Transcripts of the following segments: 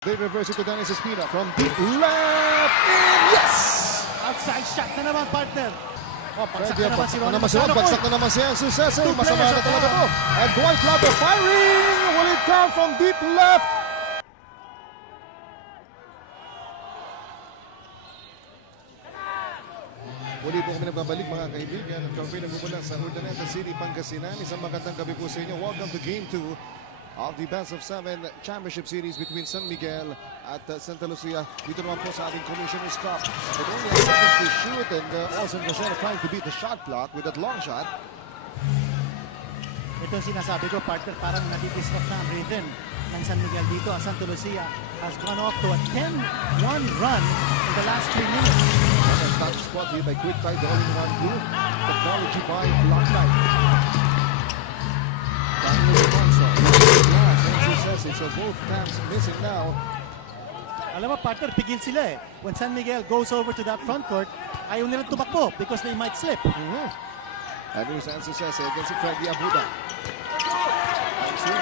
They reverse it to Dennis Espina from deep left in. Yes! Outside shot na naman, partner. Oh, pagsak Pwede, na naman si pagsak na Ronnie naman si Ron. Masano. Pagsak na naman si Jesus Cesar. Two Masama players na at talaga all. to. And Dwight Lato firing. Will it count from deep left? Muli po kami nagbabalik mga kaibigan. At kami nagmumula sa Urdaneta City, Pangasinan. Isang magandang gabi po sa inyo. Welcome to Game 2 of the Best of 7 Championship Series between San Miguel at Santa Lucia. Dito naman po sa ating Commissioner's Cup. But only a second to shoot and Olsen Rosella trying to beat the shot clock with that long shot. Ito yung sinasabi ko, partner, parang natidisrupt na ang rhythm ng San Miguel dito. Santa Lucia has gone off to a 10-1 run in the last 3 minutes. And a touch spot here by Quick Tide, the all-in-one group. Technology by Blacklight. Daniel Alfonso. Last, and successive. So both camps missing now. Alam mo, partner, pigil sila eh. When San Miguel goes over to that front court, ayaw nilang tumakbo because they might slip. And here's Ansu Sese against Freddy Abuda. Ansu.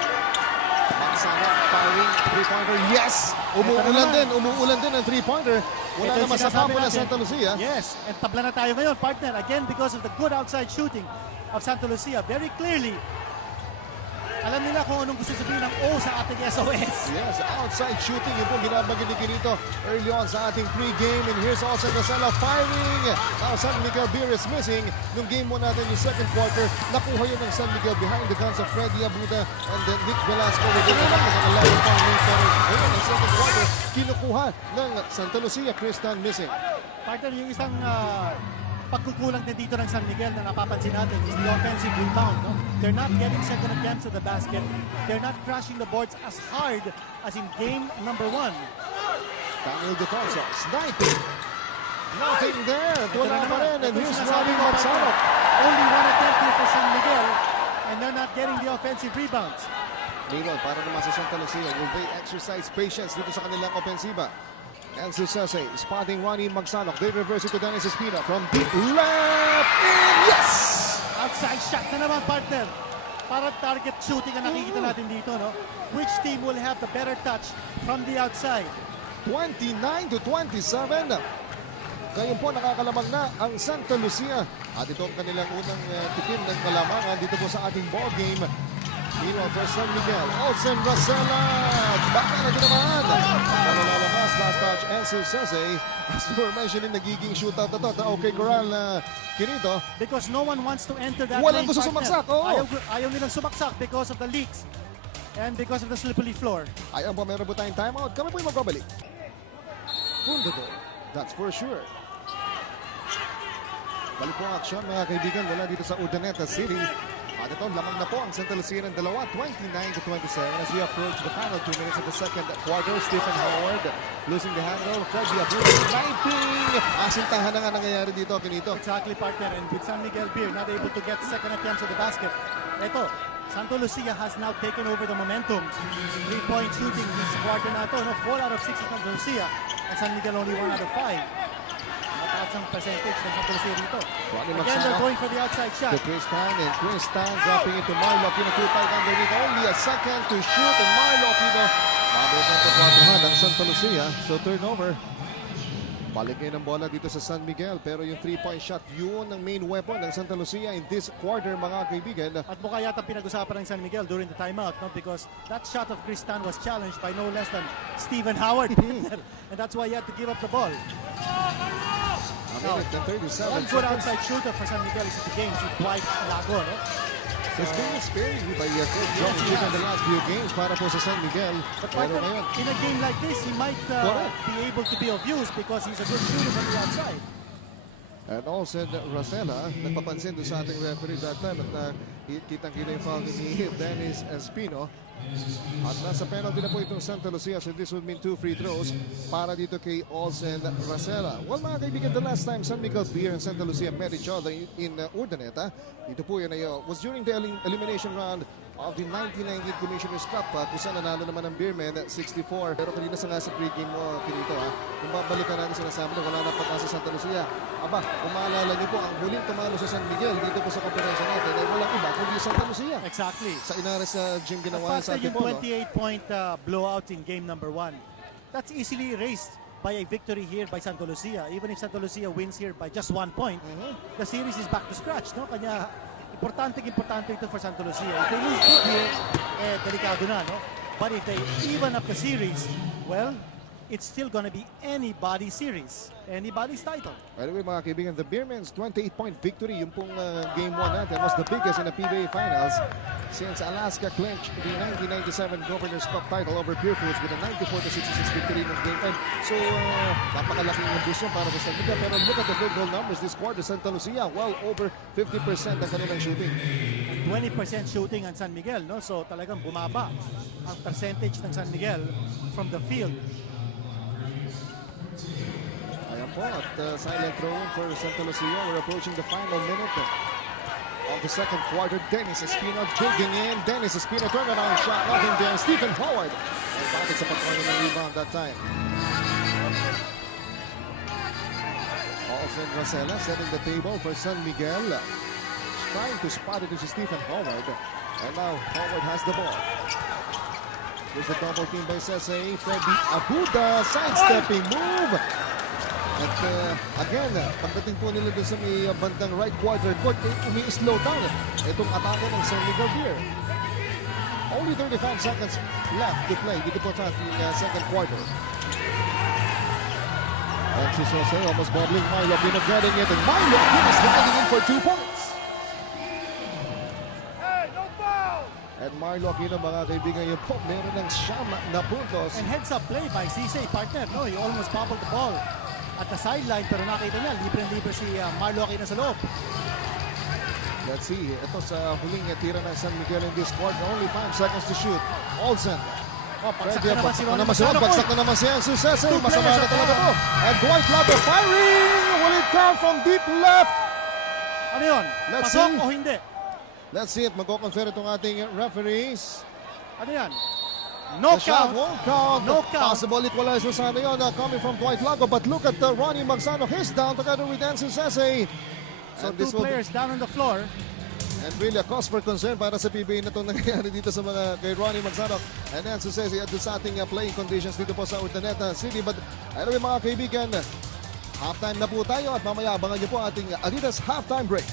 Magsana firing three-pointer. Yes! Umuulan din ang three-pointer. Wala Ito yung naman sa sinasabi kampo ng natin. Santa Lucia. Yes, and tabla na tayo ngayon, partner. Again, because of the good outside shooting of Santa Lucia. Very clearly, alam nila kung anong gusto sabihin ng O sa ating SOS. Yes, outside shooting. Yun po binabagin ni Quinito early on sa ating pre-game. And here's also Rosella firing. Now San Miguel Beer is missing. Nung game mo natin yung second quarter, nakuha yun ng San Miguel behind the guns of Freddy Abuda and then Nick Velasco with the 11-point win center. Ngayon, ang second quarter, kinukuha ng Santa Lucia. Kristan missing. Partner, yung isang pagkukulang din dito ng San Miguel na napapansin natin is the offensive rebound. No? They're not getting second attempts at the basket. They're not crashing the boards as hard as in game number 1. Daniel DeFonso sniping. Nothing there. Wala na pa naman. rin. And Ito yung here's sinasabi Robbie ko, Magsano. partner. Only one attempt here for San Miguel and they're not getting the offensive rebounds. Meanwhile, para naman sa Santa Lucia, will they exercise patience dito sa kanilang ofensiba? Ansu Sese spotting Ronnie Magsanok. They reverse it to Dennis Espina from deep left in. Yes! Outside shot na naman, partner. Parang target shooting ang nakikita natin dito, no? Which team will have the better touch from the outside? 29-27. Ngayon po nakakalamang na ang Santa Lucia. At ito ang kanilang unang tikim ng kalamangan dito po sa ating ball game. Meanwhile for San Miguel, Olsen Rosella. Baka na tinamaan. Lalabas, last touch, Ansu Sese. As we were mentioning, nagiging shootout na to. Okay, Coral Quinito. Because no one wants to enter that Walang lane, gusto partner. sumaksak, oo. Ayaw nilang sumaksak because of the leaks and because of the slippery floor. Ayan po, meron po tayong timeout. Kami po yung magbabalik. Punto. That's for sure. Balik po ang aksyon mga kaibigan mula dito sa Urdaneta City. At ito, lamang na po ang Santa Lucia ng dalawa, 29-27 as we approach the final 2 minutes of the second quarter. Stephen Howard losing the handle. Freddy Abuda sniping. Asintahan na nga nangyayari dito, Quinito. Exactly, partner. And with San Miguel Beer not able to get second attempts at the basket. Ito, Santa Lucia has now taken over the momentum. 3-point shooting this quarter na ito. No? 4 out of 6 of Santa Lucia. And San Miguel only 1 out of 5. Mataas ang percentage ng Santa Lucia dito. Again, they're going for the outside shot. To Kristan dropping it to Marlo Aquino. 2-5 underneath. Only a second to shoot. And Marlo Aquino mabot ng kaplatuhan ng Santa Lucia. So turnover. Balik ngayon ang bola dito sa San Miguel. Pero yung 3-point shot, yun ang main weapon ng Santa Lucia in this quarter, mga kaibigan. At mukha yata pinag-usapan ng San Miguel during the timeout, no? Because that shot of Kristan was challenged by no less than Stephen Howard. And that's why he had to give up the ball. A minute and 37 One good outside shooter for San Miguel is the game, si Dwight Lago, no? He's been sparingly by Coach John Chick in the last few games para po sa San Miguel. But Pero partner, ngayon, in a game like this, he might be able to be of use because he's a good shooter from the outside. and also Rosella, nagpapansin doon sa ating referee that time at kitang-kita yung foul ni Dennis Espino. At nasa penalty na po itong Santa Lucia, so this would mean 2 free throws para dito kay Olsen Rosella. Well, mga kaibigan, the last time San Miguel Beer and Santa Lucia met each other in Urdaneta, dito po yun ay was during the elimination round of the 1998 Commissioner's Cup kung saan nanalo naman ang Beermen 64. Pero kanina sa nga sa pregame mo, Quinito, kung babalikan natin sinasabi na wala na pagkasa Santa Lucia. Aba, kung maalala niyo po, ang huling tumalo sa San Miguel dito po sa kompetensa natin ay walang iba kundi Santa Lucia. Exactly. Sa Inares Gym ginawa At sa basta ating yung po, no? 28-point blowout in game number 1. that's easily erased by a victory here by Santa Lucia. Even if Santa Lucia wins here by just 1 point, the series is back to scratch, no? Kanya importante ito for Santa Lucia. If they lose big here, delikado na, no? But if they even up the series, well, it's still gonna be anybody's series, anybody's title. By the way, mga kaibigan, the Beermen's 28-point victory, yung pong Game 1 natin, was the biggest in the PBA Finals since Alaska clinched the 1997 Governor's Cup title over Purefoods with a 94-66 victory in Game 10. So, napakalaking boost yun para sa San Miguel. Pero look at the field goal numbers this quarter. Santa Lucia, well over 50% ang kanilang shooting. 20% shooting ang San Miguel, no? So talagang bumaba ang percentage ng San Miguel from the field. Ayan po, at silent throw for Santa Lucia. We're approaching the final minute of the second quarter. Dennis Espino digging in. Dennis Espino turnaround shot. Nothing there. Stephen Howard. And bakit sa pagkakas ng rebound that time. Olsen Rosella setting the table for San Miguel. Trying to spot it to Stephen Howard. And now Howard has the ball. There's a double team by Sese. Freddy Abuda. Sidestepping move. At again, pagdating po nila doon sa may bandang right quarter court, umi-slow down itong atake ng San Miguel Beer. Only 35 seconds left to play dito po sa ating second quarter. And si Jose almost bobbling. Marlo Pino getting it. And Marlo Pino is sliding in for 2 points. And Marlo Pino, mga kaibigan, yun po, meron ng siyam na puntos. And heads up play by Cisse, partner. No, he almost bobbled the ball at the sideline, pero nakita niya, libre-libre si Marlo Aquino sa loob. Let's see, ito sa huling tira ng San Miguel in this quarter. Only 5 seconds to shoot. Olsen. Pagsak na naman si Ronnie Magsano. Pagsak na naman si Enzo Sese. Masama na talaga to. And Dwight Lato firing! Will it come from deep left? Ano yun? Let's Pasok see. o hindi? Let's see it. Magko-confer itong ating referees. Ano yan? No The shot count. won't count. No count. Possible equalizer sana yun coming from Dwight Lago. But look at Ronnie Magsano. He's down together with Enzo Sese. So And two players down on the floor. And really a cause for concern para sa PBA na itong nangyayari dito sa mga kay Ronnie Magsano and Enzo Sese at sa ating playing conditions dito po sa Urdaneta City. But anyway mga kaibigan, halftime na po tayo at mamaya abangan niyo po ating Adidas halftime break.